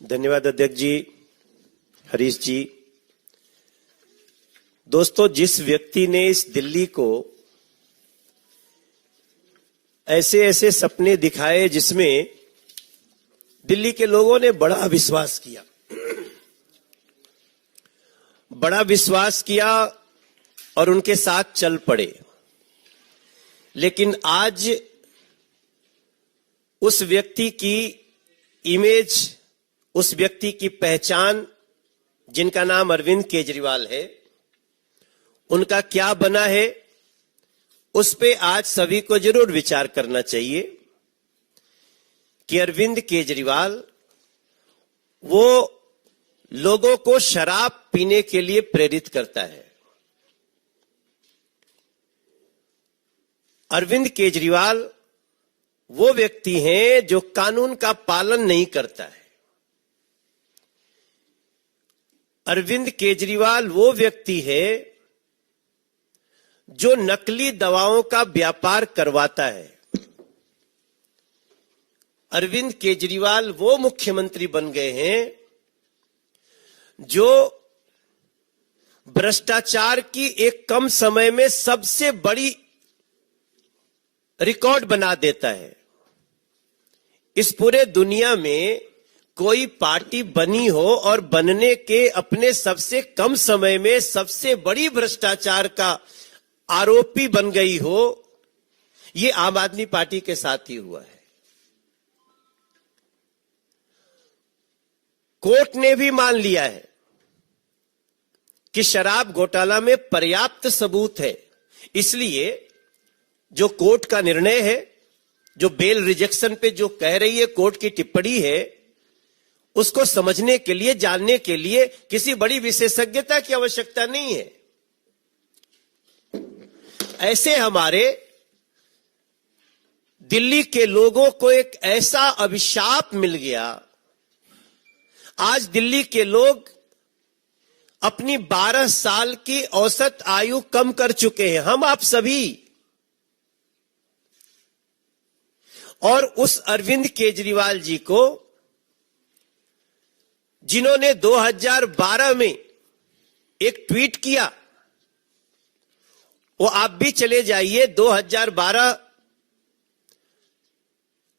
धन्यवाद अध्यक्ष जी, हरीश जी। दोस्तों, जिस व्यक्ति ने इस दिल्ली को ऐसे ऐसे सपने दिखाए जिसमें दिल्ली के लोगों ने बड़ा विश्वास किया और उनके साथ चल पड़े, लेकिन आज उस व्यक्ति की इमेज, उस व्यक्ति की पहचान, जिनका नाम अरविंद केजरीवाल है, उनका क्या बना है, उस पे आज सभी को जरूर विचार करना चाहिए कि अरविंद केजरीवाल वो लोगों को शराब पीने के लिए प्रेरित करता है। अरविंद केजरीवाल वो व्यक्ति हैं जो कानून का पालन नहीं करता है। अरविंद केजरीवाल वो व्यक्ति है जो नकली दवाओं का व्यापार करवाता है। अरविंद केजरीवाल वो मुख्यमंत्री बन गए हैं जो भ्रष्टाचार की एक कम समय में सबसे बड़ी रिकॉर्ड बना देता है। इस पूरे दुनिया में कोई पार्टी बनी हो और बनने के अपने सबसे कम समय में सबसे बड़ी भ्रष्टाचार का आरोपी बन गई हो, ये आम आदमी पार्टी के साथ ही हुआ है। कोर्ट ने भी मान लिया है कि शराब घोटाला में पर्याप्त सबूत है, इसलिए जो कोर्ट का निर्णय है, जो बेल रिजेक्शन पे जो कह रही है कोर्ट की टिप्पणी है, उसको समझने के लिए, जानने के लिए किसी बड़ी विशेषज्ञता की आवश्यकता नहीं है। ऐसे हमारे दिल्ली के लोगों को एक ऐसा अभिशाप मिल गया। आज दिल्ली के लोग अपनी 12 साल की औसत आयु कम कर चुके हैं, हम आप सभी। और उस अरविंद केजरीवाल जी को, जिन्होंने 2012 में एक ट्वीट किया, वो आप भी चले जाइए, 2012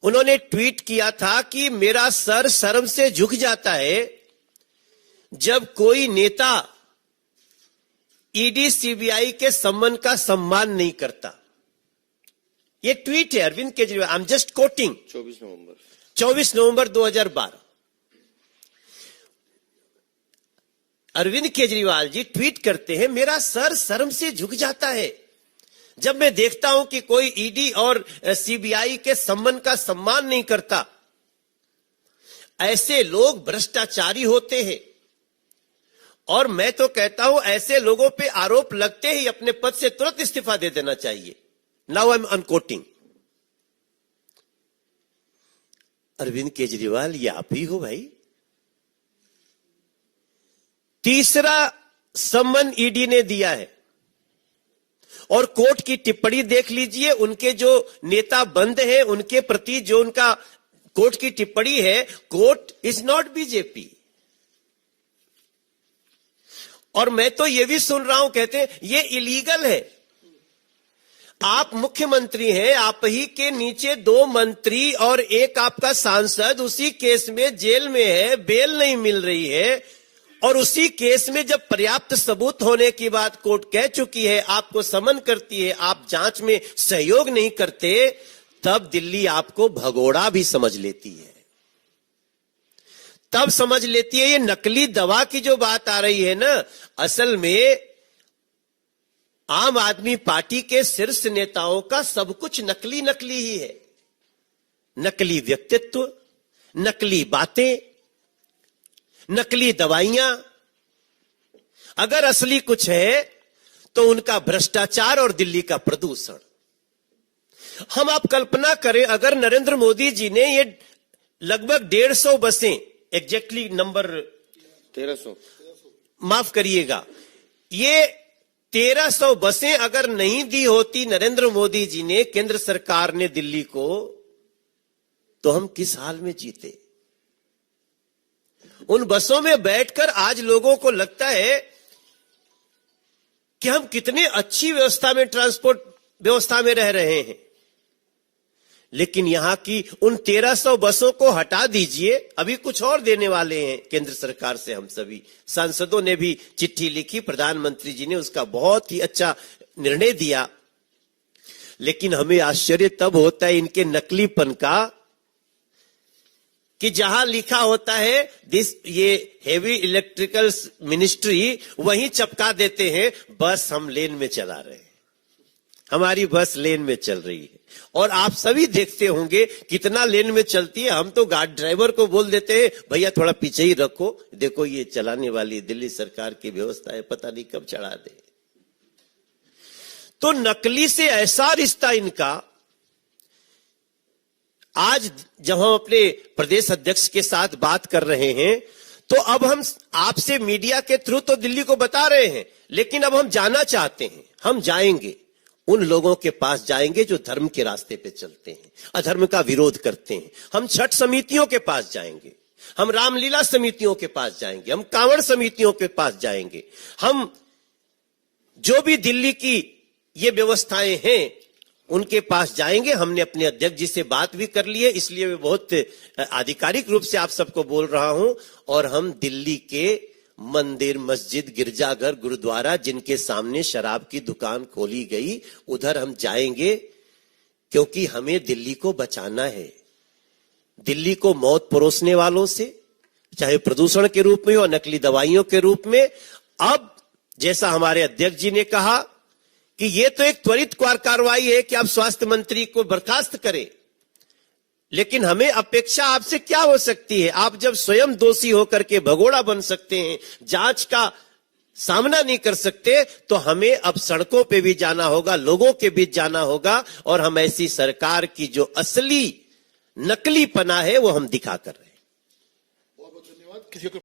उन्होंने ट्वीट किया था कि मेरा सर शर्म से झुक जाता है जब कोई नेता ईडी सीबीआई के सम्मान का सम्मान नहीं करता। ये ट्वीट है Arvind Kejriwal, I am just quoting, 24 November 2012। Arvind Kejriwal ji tweet करते हैं, मेरा सर शर्म से झुक जाता है जब मैं देखता हूं कि कोई ईडी और सीबीआई के सम्मान का सम्मान नहीं करता। ऐसे लोग भ्रष्टाचारी होते हैं और मैं तो कहता हूं ऐसे लोगों पे आरोप लगते ही अपने पद से तुरंत इस्तीफा दे देना चाहिए। Now I am unquoting. Arvind Kejriwal, ये आप ही हो भाई। तीसरा सम्मन ईडी ने दिया है और कोर्ट की टिप्पणी देख लीजिए, उनके जो नेता बंद हैं उनके प्रति जो उनका कोर्ट की टिप्पणी है, कोर्ट इज नॉट बीजेपी। और मैं तो ये भी सुन रहा हूं, कहते हैं ये इलीगल है। आप मुख्यमंत्री हैं, आप ही के नीचे 2 मंत्री और एक आपका सांसद उसी केस में जेल में है, बेल नहीं मिल रही है, और उसी केस में जब पर्याप्त सबूत होने की बात कोर्ट कह चुकी है, आपको समन करती है, आप जांच में सहयोग नहीं करते, तब दिल्ली आपको भगोड़ा भी समझ लेती है। तब समझ लेती है ये नकली दवा की जो बात आ रही है ना, असल में आम आदमी पार्टी के शीर्ष नेताओं का सब कुछ नकली नकली ही है। नकली व्यक्तित्व, नकली बातें, नकली दवाइयां। अगर असली कुछ है तो उनका भ्रष्टाचार और दिल्ली का प्रदूषण। हम आप कल्पना करें, अगर नरेंद्र मोदी जी ने ये लगभग 150 बसें, एग्जैक्टली नंबर 1300, माफ करिएगा, ये 1300 बसें अगर नहीं दी होती नरेंद्र मोदी जी ने, केंद्र सरकार ने दिल्ली को, तो हम किस हाल में जीते। उन बसों में बैठकर आज लोगों को लगता है कि हम कितने अच्छी व्यवस्था में, ट्रांसपोर्ट व्यवस्था में रह रहे हैं। लेकिन यहां की उन 1300 बसों को हटा दीजिए, अभी कुछ और देने वाले हैं केंद्र सरकार से। हम सभी सांसदों ने भी चिट्ठी लिखी, प्रधानमंत्री जी ने उसका बहुत ही अच्छा निर्णय दिया। लेकिन हमें आश्चर्य तब होता है इनके नकलीपन का कि जहां लिखा होता है ये हेवी इलेक्ट्रिकल मिनिस्ट्री, वहीं चपका देते हैं बस हम लेन में चला रहे हैं, हमारी बस लेन में चल रही है। और आप सभी देखते होंगे कितना लेन में चलती है। हम तो गार्ड ड्राइवर को बोल देते हैं भैया थोड़ा पीछे ही रखो, देखो ये चलाने वाली दिल्ली सरकार की व्यवस्था है, पता नहीं कब चढ़ा दे। तो नकली से ऐसा रिश्ता इनका। आज जब हम अपने प्रदेश अध्यक्ष के साथ बात कर रहे हैं तो अब हम आपसे मीडिया के थ्रू तो दिल्ली को बता रहे हैं, लेकिन अब हम जाना चाहते हैं। हम जाएंगे, उन लोगों के पास जाएंगे जो धर्म के रास्ते पे चलते हैं, अधर्म का विरोध करते हैं। हम छठ समितियों के पास जाएंगे, हम रामलीला समितियों के पास जाएंगे, हम कांवड़ समितियों के पास जाएंगे। हम जो भी दिल्ली की ये व्यवस्थाएं हैं उनके पास जाएंगे। हमने अपने अध्यक्ष जी से बात भी कर ली है, इसलिए मैं बहुत आधिकारिक रूप से आप सबको बोल रहा हूं। और हम दिल्ली के मंदिर, मस्जिद, गिरजाघर, गुरुद्वारा जिनके सामने शराब की दुकान खोली गई, उधर हम जाएंगे, क्योंकि हमें दिल्ली को बचाना है। दिल्ली को मौत परोसने वालों से, चाहे प्रदूषण के रूप में हो, नकली दवाइयों के रूप में। अब जैसा हमारे अध्यक्ष जी ने कहा कि ये तो एक त्वरित कार्रवाई है कि आप स्वास्थ्य मंत्री को बर्खास्त करें, लेकिन हमें अपेक्षा आपसे क्या हो सकती है? आप जब स्वयं दोषी होकर के भगोड़ा बन सकते हैं, जांच का सामना नहीं कर सकते, तो हमें अब सड़कों पे भी जाना होगा, लोगों के बीच जाना होगा, और हम ऐसी सरकार की जो असली नकलीपना है वो हम दिखा कर रहे हैं। बहुत बहुत धन्यवाद।